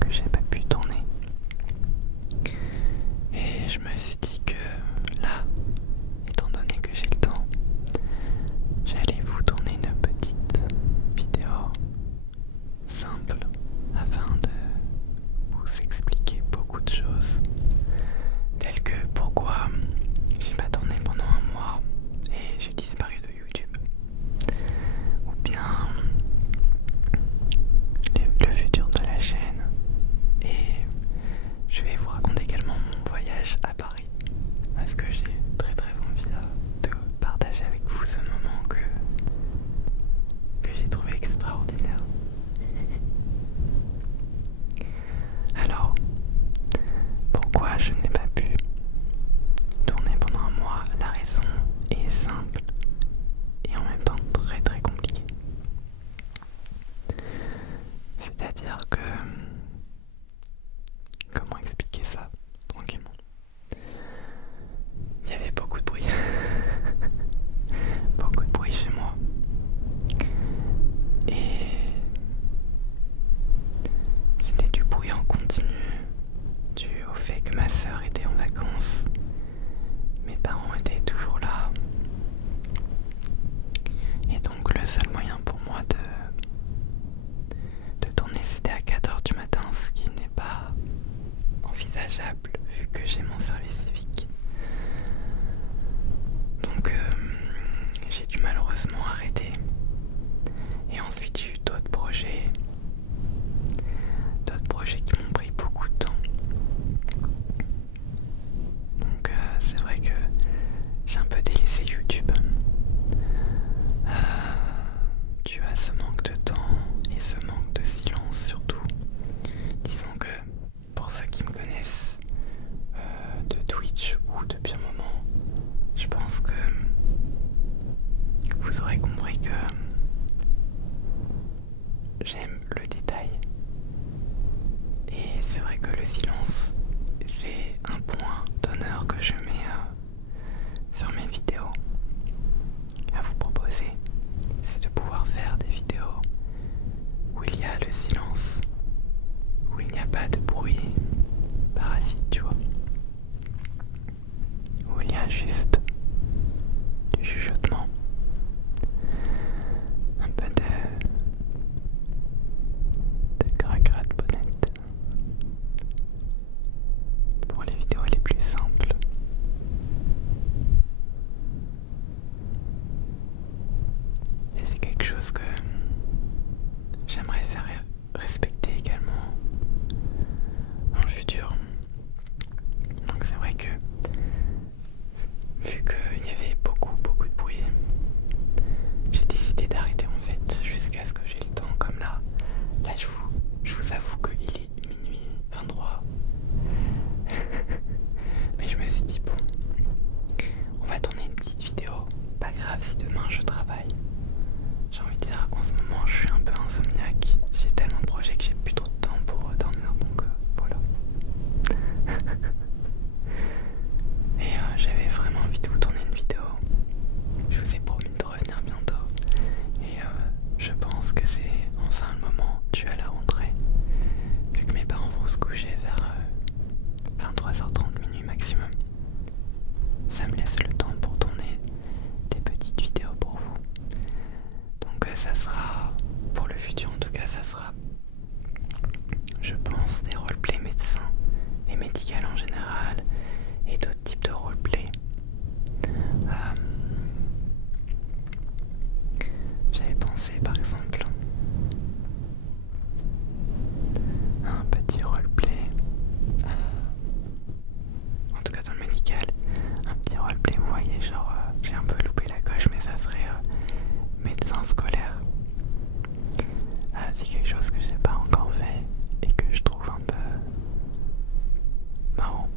que j'ai pas pu tourner. Et je me suis dit que là, étant donné que j'ai le temps, j'allais vous tourner une petite vidéo simple afin de vous expliquer beaucoup de choses, telles que pourquoi j'ai pas tourné pendant un mois et j'ai disparu de YouTube, ou bien le futur de la chaîne, et je vais vous raconter également mon voyage à Paris parce que j'ai très envie de partager avec vous ce moment que j'ai trouvé extraordinaire. Alors, pourquoi je n'ai pas pu tourner pendant un mois? La raison est simple et en même temps très compliquée. C'est-à-dire que... Comment expliquer ça tranquillement? Il y avait beaucoup de bruit. Beaucoup de bruit chez moi. Et c'était du bruit en continu, dû au fait que ma sœur était en vacances. Mes parents étaient toujours là. Et donc le seul moyen pour moi de tourner, c'était à 4h du matin, ce qui n'est pas envisageable vu que j'ai mon service civique. Donc j'ai dû malheureusement arrêter. Et ensuite j'ai eu d'autres projets qui m'ont pris beaucoup de temps. Donc c'est vrai que j'ai un peu délaissé YouTube dû à ce manque de temps et ce manque de silence surtout. Disons que pour ceux qui me connaissent de Twitch ou depuis un moment, je pense que vous aurez compris que j'aime le détail. Et c'est vrai que le silence, c'est un point d'honneur que je mets sur mes vidéos à vous proposer. C'est de pouvoir faire des vidéos où il y a le silence, où il n'y a pas de bruit parasite, tu vois, où il y a juste du chuchotement, un peu de gras de bonnette pour les vidéos les plus simples. Et c'est quelque chose que j'aimerais faire respecter également dans le futur. Donc c'est vrai que vu qu'il y avait beaucoup de bruit, j'ai décidé d'arrêter en fait jusqu'à ce que j'ai le temps. Comme là je vous avoue qu'il est minuit 23. Mais je me suis dit bon, on va tourner une petite vidéo. Pas grave si demain je travaille. J'ai envie de dire qu'en ce moment je suis un peu insomniaque. J'ai tellement de projets que j'ai plus trop de temps pour dormir, donc voilà. Et j'avais vraiment envie de vous tourner une vidéo. Je vous ai promis de revenir bientôt. Et je pense que c'est enfin le moment dû à la rentrée. Vu que mes parents vont se coucher vers 23h30 minuit maximum. Ça me laisse le temps pour tourner des petites vidéos pour vous. Donc ça sera, pour le futur en tout cas, ça sera, je pense, des roleplays médecins et médical en général, et d'autres types de roleplay. J'avais pensé par exemple à un petit roleplay, en tout cas dans le médical, un petit roleplay, vous voyez, genre j'ai un peu loupé la coche, mais ça serait médecin scolaire. C'est quelque chose que j'ai pas encore fait et que je trouve un peu marrant.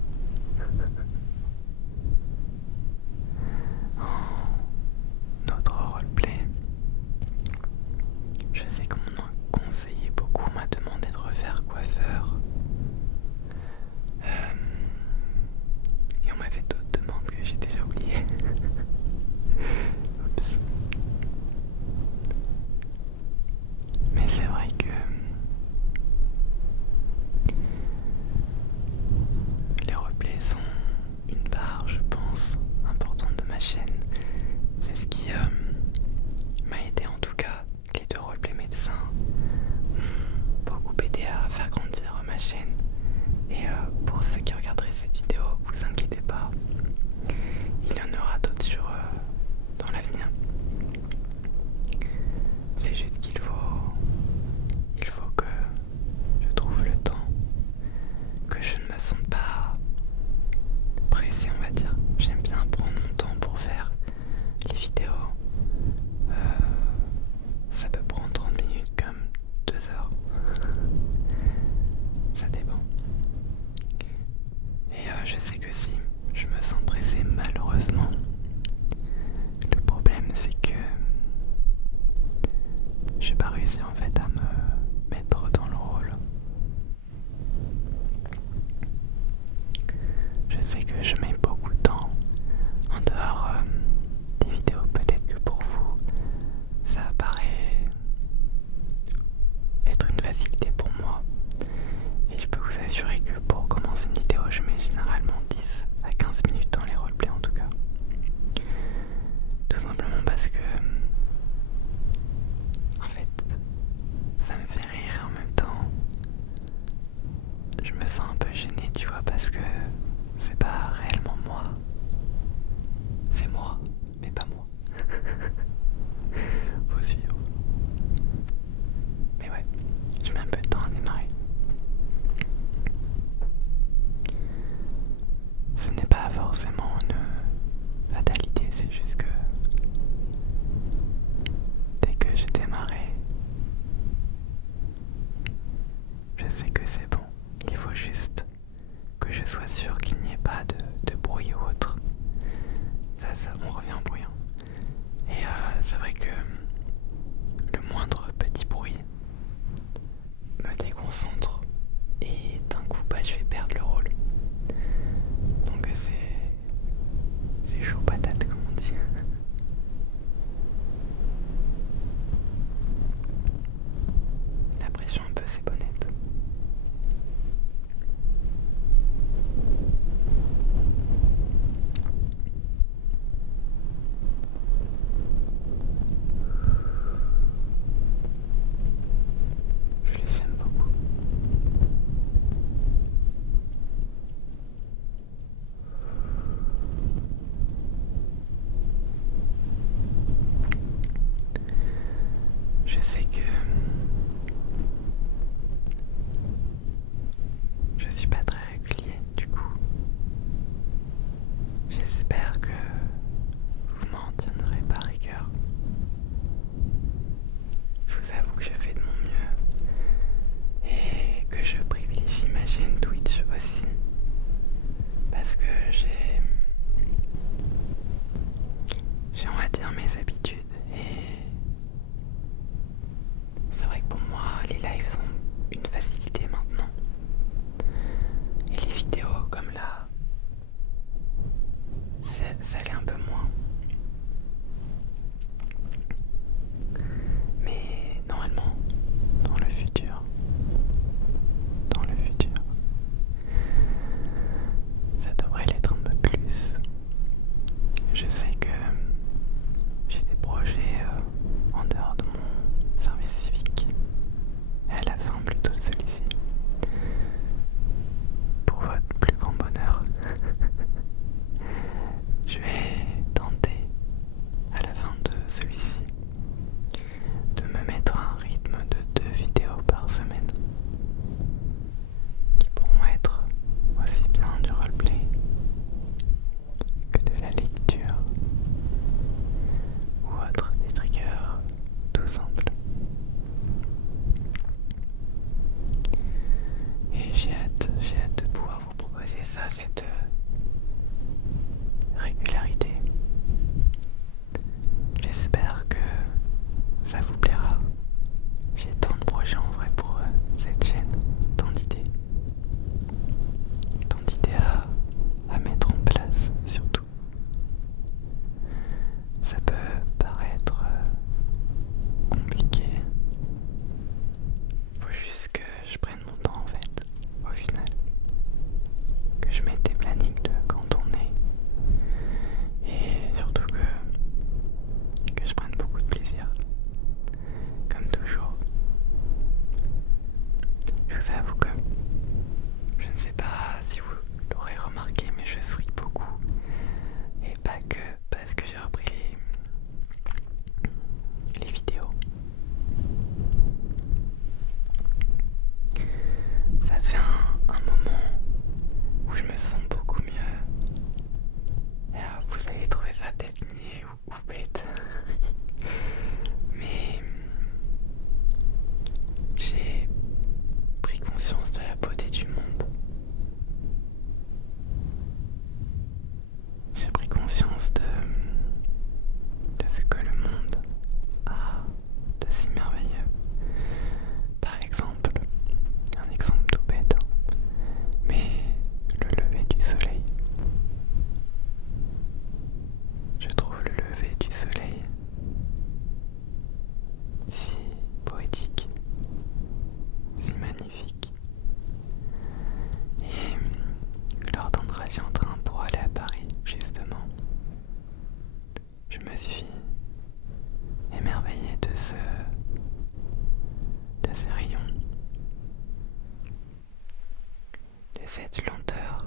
cette lenteur,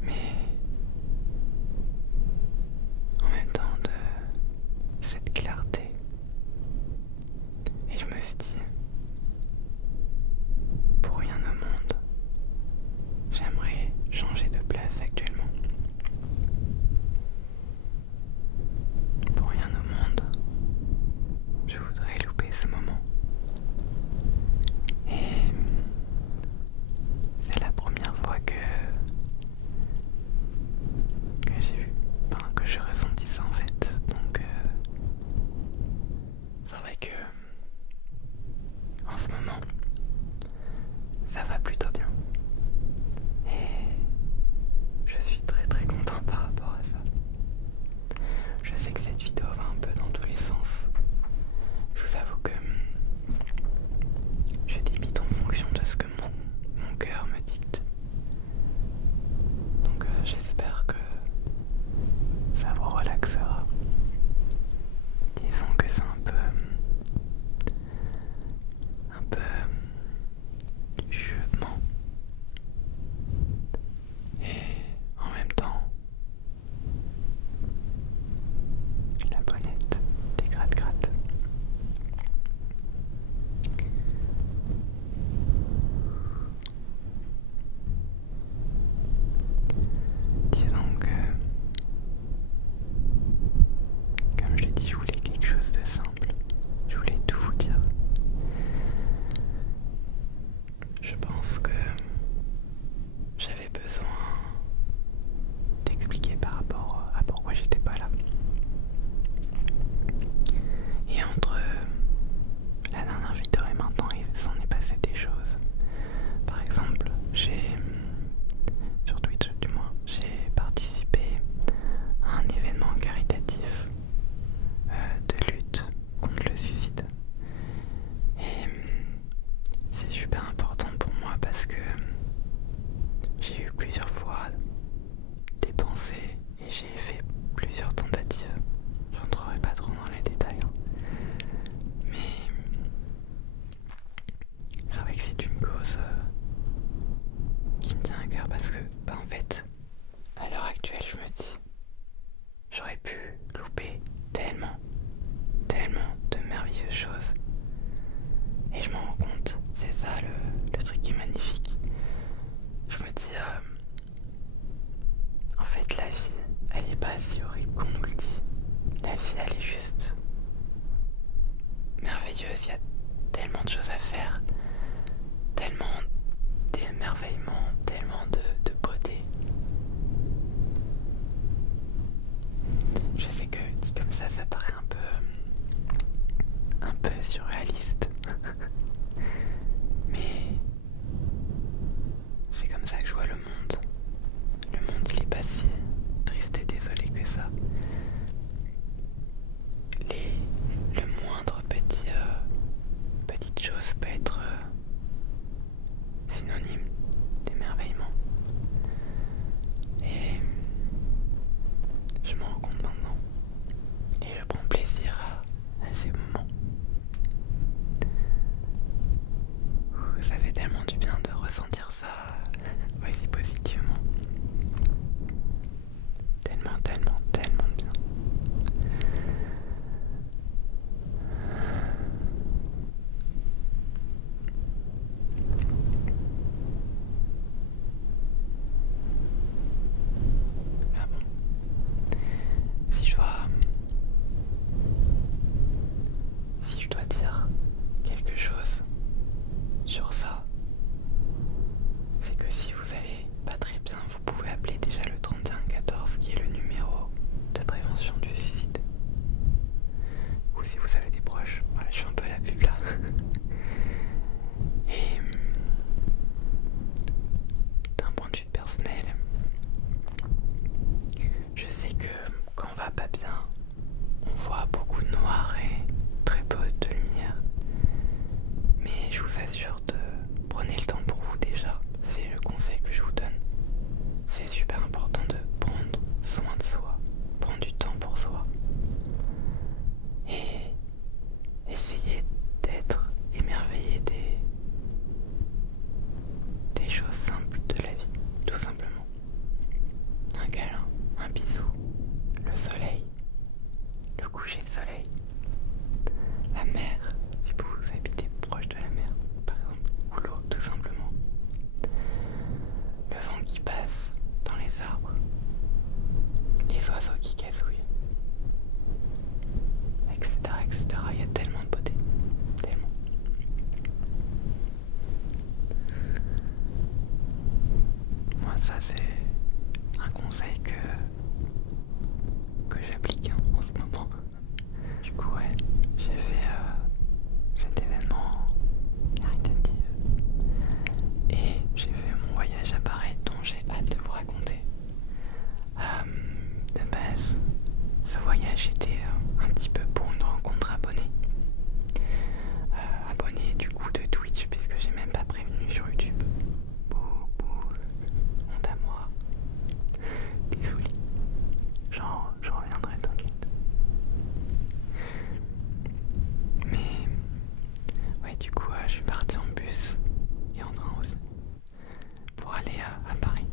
mais en même temps de cette clarté. Et je me suis dit, pour rien au monde, j'aimerais changer de place actuellement. Pour rien au monde, je voudrais louper ce moment. Et c'est la première fois que j'ai vu, enfin que je ressentis ça en fait. Donc c'est vrai que en ce moment, ça va plutôt bien. Et je suis très très content par rapport à ça. Je sais que cette vidéo va un peu dans tous les sens. Je vous avoue que je débite en fonction de ce que mon cœur me dicte. Donc j'espère que ça vous relaxera. Disons que c'est un peu du chuchotement. Et en même temps, la bonnette des gratte-gratte. Disons que, comme je l'ai dit, je voulais quelque chose de simple. Je voulais tout vous dire. Je pense que j'avais besoin d'expliquer par rapport à pourquoi j'étais pas là. Et entre la dernière vidéo et maintenant, il s'en est passé des choses. Par exemple, sur Twitch du moins, j'ai participé à un événement caritatif de lutte contre le suicide. Et c'est super important pour moi parce que j'ai eu plusieurs fois des pensées et j'ai fait plusieurs tentatives. Je n'entrerai pas trop dans les détails. Mais c'est vrai que c'est une cause qui me tient à cœur parce que, en fait, à l'heure actuelle, je me dis, j'aurais pu louper tellement de merveilleuses choses. Et je m'en rends compte, c'est ça le truc qui est magnifique. Je me dis, en fait, la vie, elle est pas si horrible qu'on nous le dit. La vie, elle est juste merveilleuse. Il y a tellement de choses à faire, tellement d'émerveillement, tellement de beauté. Je sais que dit comme ça paraît un peu surréaliste. Mais c'est comme ça que je vois le monde. Le monde, il est pas si triste et désolé que ça. Le moindre petite chose peut être synonyme d'émerveillement. Et je m'en rends compte maintenant. Et je prends plaisir à ces moments. Ça fait tellement du bien de ressentir ça aussi positivement. Tellement bien. ça c'est un conseil que j'applique en ce moment. Du coup ouais, j'ai fait cet événement caritatif et j'ai fait mon voyage à Paris dont j'ai hâte de vous raconter. De base, ce voyage était un petit peu pour une rencontre abonnée. Abonné du coup de Twitch puisque j'ai même pas prévenu sur YouTube. Bouh, honte à moi. Désolé. J'en reviendrai, t'inquiète. Mais ouais, du coup je suis parti en bus et en train aussi pour aller à Paris.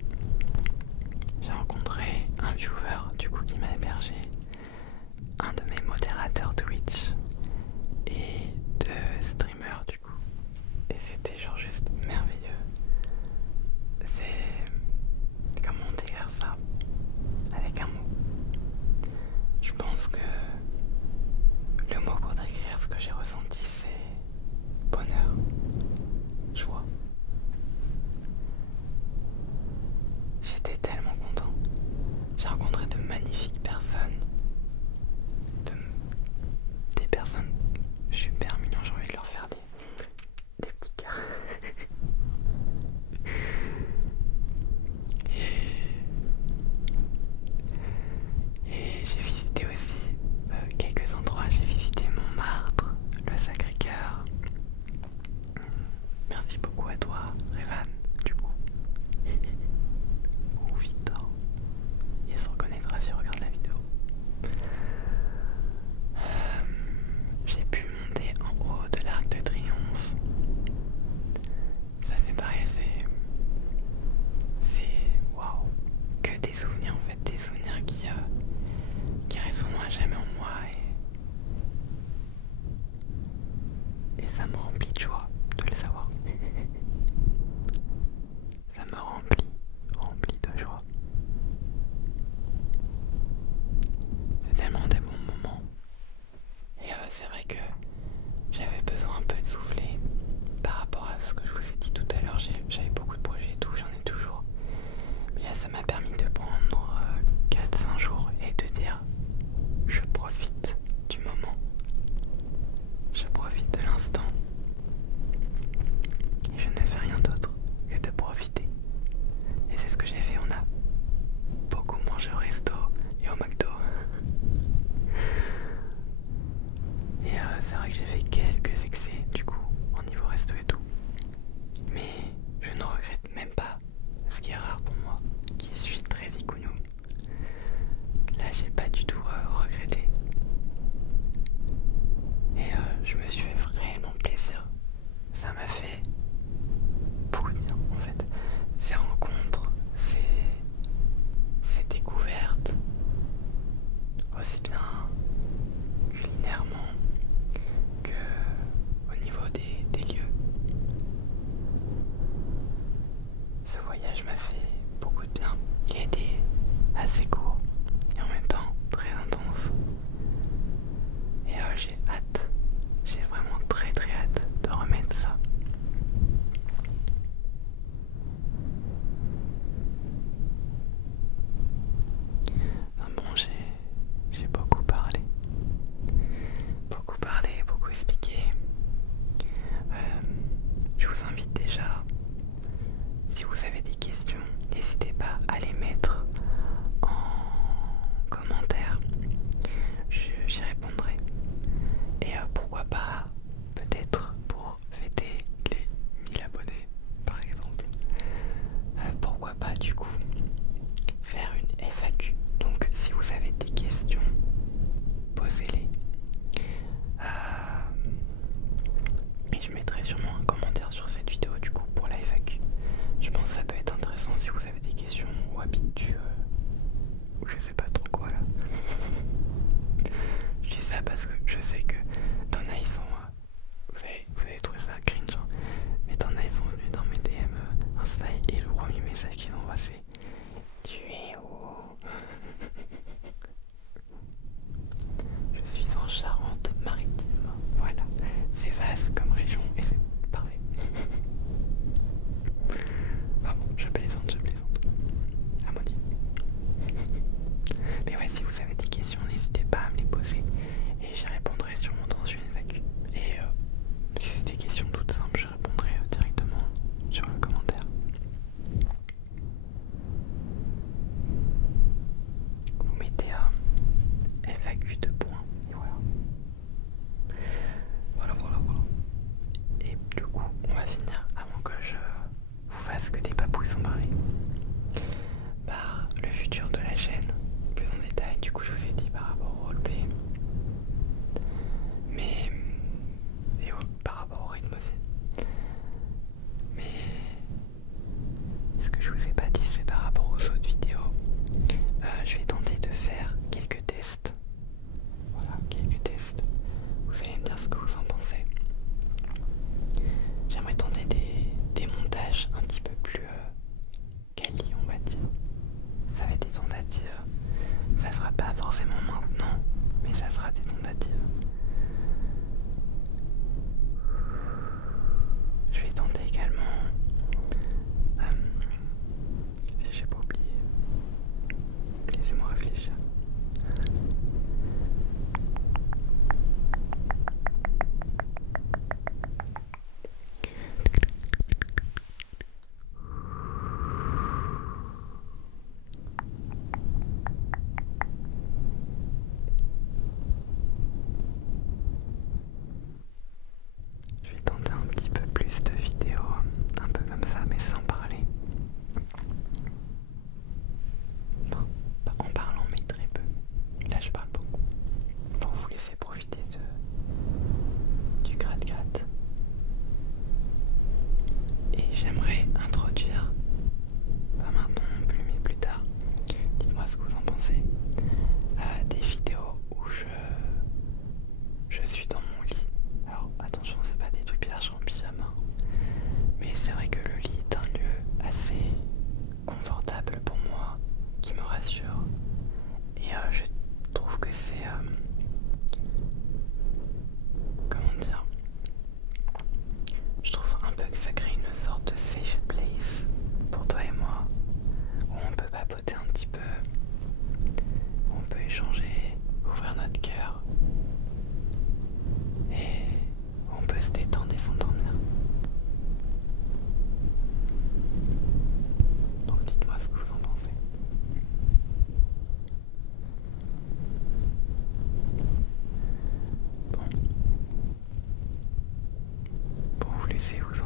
J'ai rencontré un viewer du coup qui m'a hébergé, un de mes modérateurs Twitch et deux streamers du coup. Et c'était genre juste merveilleux. C'est comment décrire ça avec un mot. Je pense que le mot pour décrire ce que j'ai ressenti c'est bonheur, joie. J'étais tellement content. J'ai rencontré de magnifiques personnes, des personnes super mignons, j'ai envie de leur faire des petits cœurs. Et j'ai visité aussi quelques endroits. J'ai visité Montmartre, le Sacré-Cœur. Merci beaucoup à toi, Revan, du coup. Ou Victor. Il se reconnaîtra s'il regarde la vidéo. J'ai pu monter en haut de l'Arc de Triomphe. Ça c'est pareil, c'est waouh, que des souvenirs en fait, des souvenirs qui resteront à jamais en moi et ça me remplit de joie de le savoir. Ça me remplit de joie. C'est tellement des bons moments. Et c'est vrai que j'avais besoin un peu de souffler par rapport à ce que je vous ai dit tout à l'heure. J'avais beaucoup de projets et tout, j'en ai toujours. Mais là ça m'a permis de prendre 4-5 jours et de dire je profite du moment. Je profite de l'instant. Et je ne fais rien d'autre que de profiter. Et c'est ce que j'ai fait, on a beaucoup mangé au resto et au McDo. Et c'est vrai que j'ai fait quelques excès du coup en niveau resto et tout. Mais je ne regrette même pas, ce qui est rare pour moi, qui suis très économe. Là j'ai pas du tout regretté. Et je me suis fait vraiment plaisir. Ça m'a fait beaucoup de bien en fait. Ces rencontres, ces découvertes, aussi bien culinairement que au niveau des lieux. Ce voyage m'a fait beaucoup de bien. Il a été assez court et en même temps très intense. Et j'ai hâte, j'ai vraiment très hâte de remettre ça. Enfin bon, j'ai beaucoup parlé, beaucoup expliqué. Je vous invite déjà, si vous avez des questions, n'hésitez pas à les mettre en commentaire. J'y répondrai. Et pourquoi pas, peut-être pour fêter les 1000 abonnés par exemple, pourquoi pas du coup faire une FAQ. Donc si vous avez des questions, posez-les. Et je mettrai sûrement un commentaire sur cette vidéo du coup pour la FAQ. Je pense que ça peut être intéressant si vous avez des questions ou habitudes ou je sais pas trop quoi là. Je dis ça parce que je sais que t'en as ils sont vous avez trouvé ça cringe hein, mais t'en as ils sont venus dans mes DM Insta et le premier message qu'ils ont envoyé c'est laisser vous